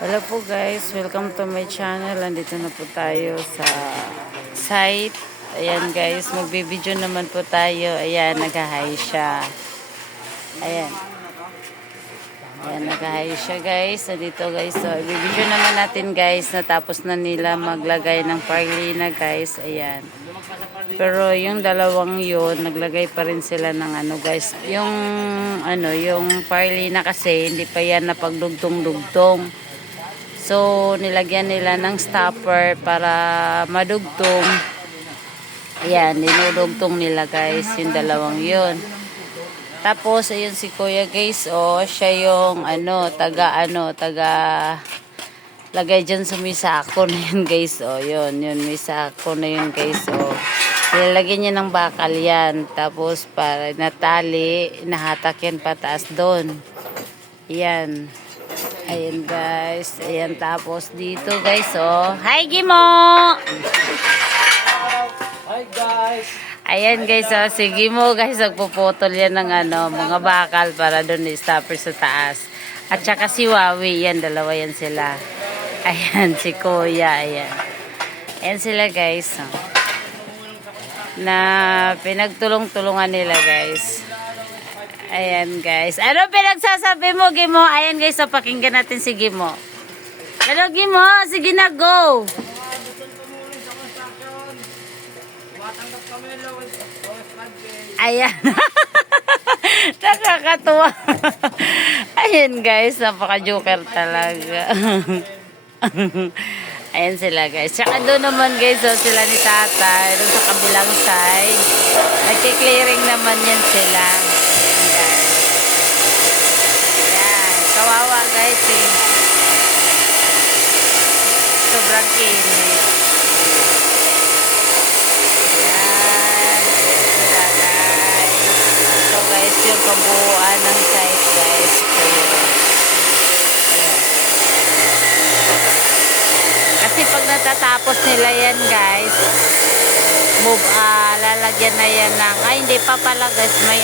Hello po guys, welcome to my channel. Andito na po tayo sa site. Ayan guys, magbibideo naman po tayo. Ayan, nag-hi siya. Ayan. Ayan, nag-hi siya guys. Andito guys, so ibibideo naman natin guys. Natapos na nila maglagay ng parlina guys. Ayan. Pero yung dalawang yun, naglagay pa rin sila ng ano guys. Yung parlina kasi hindi pa yan napagdugtong-dugtong. So, nilagyan nila ng stopper para madugtong. Ayan, dinudugtong nila guys, yung dalawang yun. Tapos, ayun si Kuya guys, siya yung taga lagay dyan sa may sako na yun guys, yun, may sako na yun guys, nilalagyan niya ng bakal yan. Tapos, para natali, nahatak yan pataas doon. Ayan. Ayan guys. Ayan, tapos dito guys, Hi Gimo! Hi guys! Ayan guys, si Gimo guys, nagpuputol yan ng mga bakal para doon i-stopper sa taas. At saka si Wawi, yan, dalawa yan sila. Ayan, si Kuya, ayan. Ayan sila guys, na pinagtulong-tulungan nila guys. Ayan guys. Ano pinagsasabi mo, Gimo? Ayan guys, pakinggan natin si Gimo. Hello Gimo, sige na, go! Ayan. Nakakatuwa. Ayan guys, napaka-joker talaga. Ayan sila guys. Tsaka doon naman guys, sila ni tatay, doon sa kabilang side. Nagki-clearing naman yan sila. Kawawa guys sobrang init. Ayan sila guys. So guys, yung kabuuan ng site guys. So, kasi pag natatapos nila yan guys, lalagyan na yan ng, hindi pa pala guys, may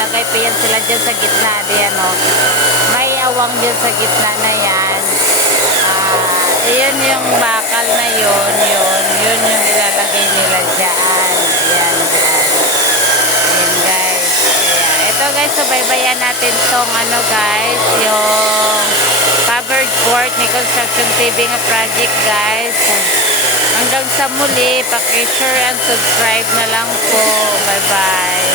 lagay pa yan sila dyan sa gitna, may awang dyan sa gitna na yan. Ayan yung bakal na yun yung nilalagay nila dyan. Ayan guys. Ayan guys. Ayan. Ito guys, subaybayan natin tong guys, yung covered court ni Construction TV nga project guys. Hanggang sa muli, paki-share and subscribe na lang po. Bye bye.